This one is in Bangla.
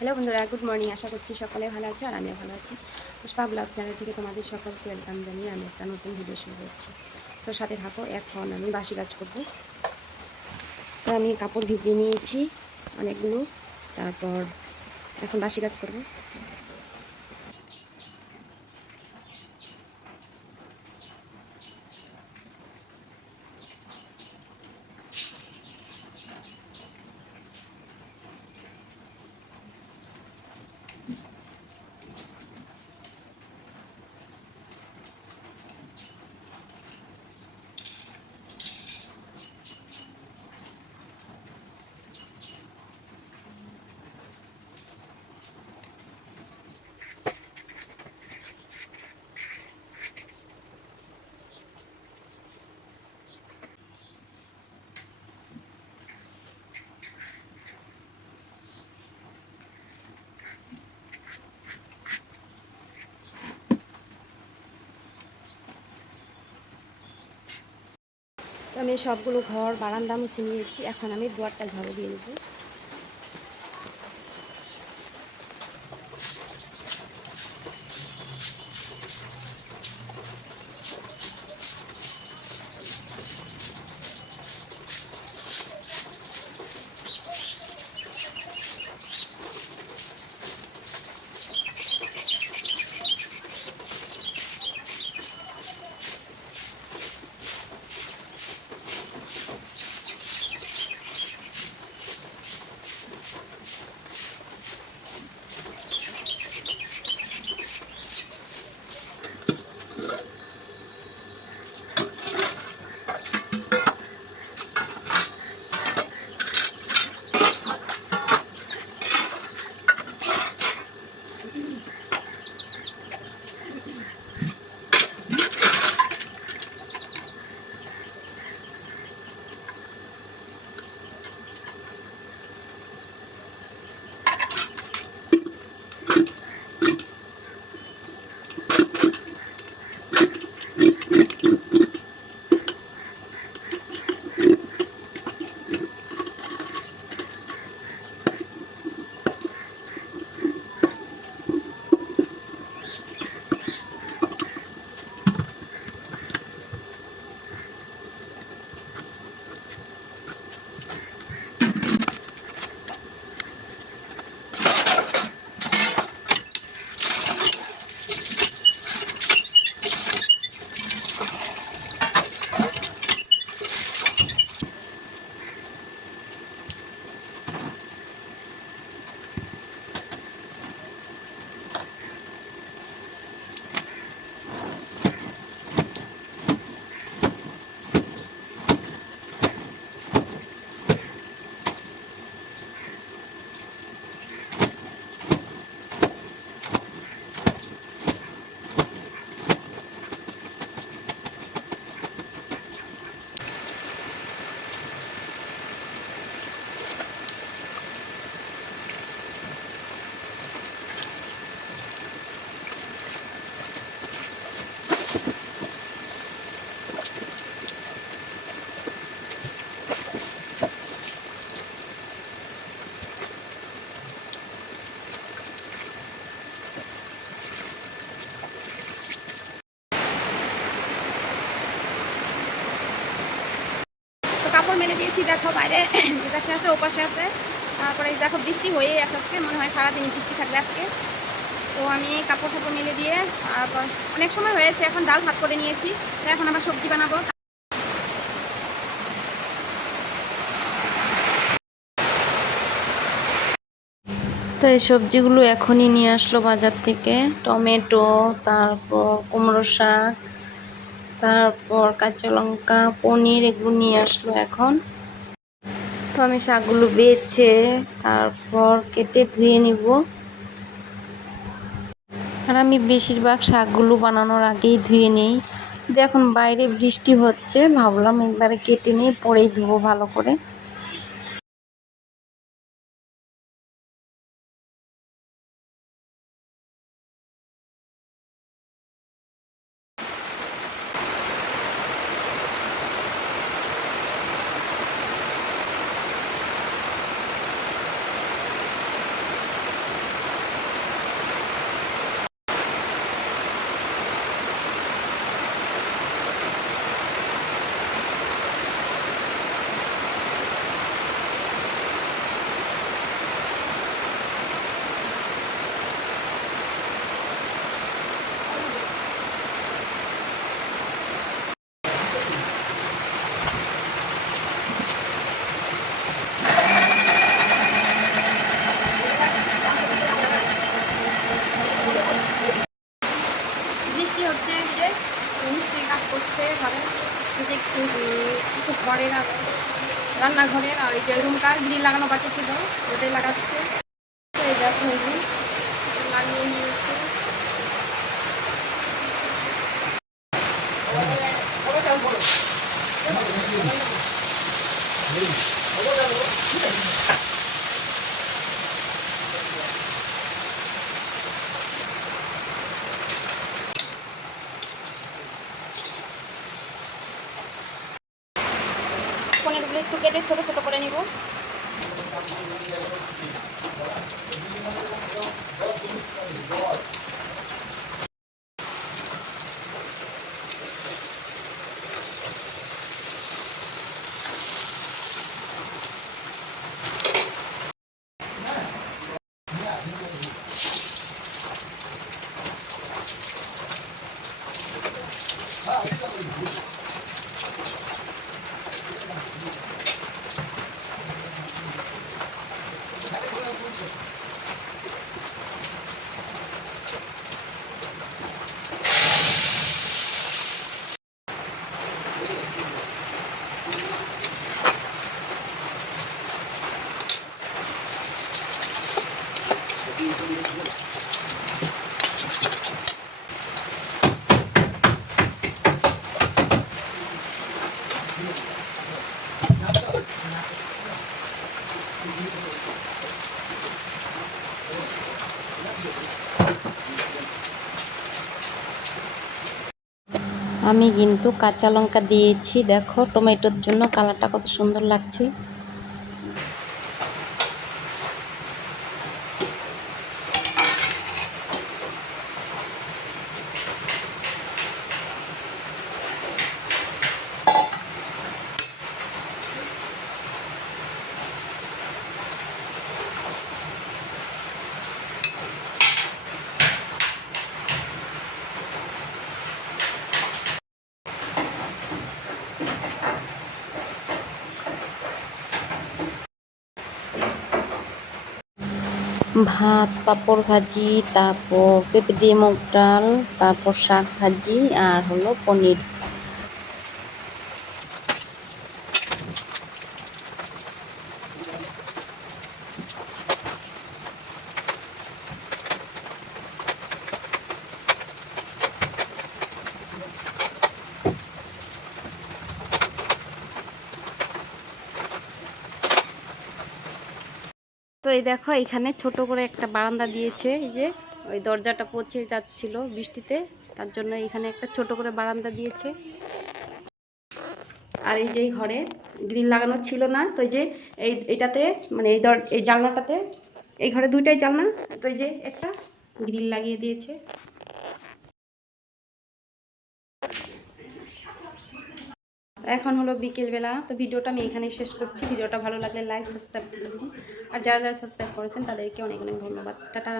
হ্যালো বন্ধুরা, গুড মর্নিং। আশা করছি সকলে ভালো আছো আর আমিও ভালো আছি। পুষ্পা ব্লগ চ্যানেল থেকে তোমাদের সকলকে ওয়েলকাম জানিয়ে আমি একটা নতুন ভিডিও শুরু করছি। তো সাথে থাকো। এখন আমি বাসি কাজ করব। তো আমি কাপড় ভিজিয়ে নিয়েছি অনেকগুলো, তারপর এখন বাসি কাজ করব। তো আমি সবগুলো ঘর বারান্দা মুছে নিয়েছি। এখন আমি দুয়ারটা ঝাড়ু দিয়ে নেব। তো কাপড় মেলে দিয়েছি, দেখো বাইরে এপাশে আছে ওপাশে আছে। তারপরে দেখো বৃষ্টি হয়েই আছে আজকে, মনে হয় সারাদিন বৃষ্টি থাকবে আজকে। তো আমি কাপড় টাপড় মেলে দিয়ে তারপর অনেক সময় হয়েছে, এখন ডাল ভাত করে নিয়েছি। তো এখন আবার সবজি বানাবো। তো এই সবজিগুলো এখনই নিয়ে আসলো বাজার থেকে। টমেটো, তারপর কুমড়ো শাক, তারপর কাঁচা লঙ্কা, পনির, এগুলো নিয়ে আসলো এখন। তো আমি শাকগুলো বেছে তারপর কেটে ধুয়ে নিব। আর আমি বেশিরভাগ শাকগুলো বানানোর আগেই ধুয়ে নিই। যে এখন বাইরে বৃষ্টি হচ্ছে, ভাবলাম একবারে কেটে নিয়ে পরেই ধুবো ভালো করে। ওই রুমটা গ্রিল লাগানো বাকি ছিল, ওটাই লাগাচ্ছে। তো এই দেখো এই যে লাগিয়ে নিয়েছে। পনিরগুলো একটু কেটে ছোটো ছোটো করে নিব। আমি কিন্তু কাঁচা লঙ্কা দিয়েছি, দেখো টমেটোর জন্য কালারটা কত সুন্দর লাগছে। ভাত, পাঁপড় ভাজি, তারপর পেঁপে দিয়ে মুগ ডাল, তারপর শাক ভাজি আর হলো পনির। তো এই দেখো এখানে ছোট করে একটা বারান্দা দিয়েছে, এই যে ওই দরজাটা পচে যাচ্ছিল বৃষ্টিতে, তার জন্য এখানে একটা ছোট করে বারান্দা দিয়েছে। আর এই যে ঘরে গ্রিল লাগানো ছিল না, তো এই যে এইটাতে মানে এই জানলাটাতে, এই ঘরে দুইটাই জানলা, তো এই যে একটা গ্রিল লাগিয়ে দিয়েছে। এখন হলো বিকেলবেলা, তো ভিডিওটা আমি এখানেই শেষ করছি। ভিডিওটা ভালো লাগলে লাইক সাবস্ক্রাইব করে দিন, আর যারা যারা সাবস্ক্রাইব করেছেন তাদেরকে অনেক অনেক ধন্যবাদ। টাটা।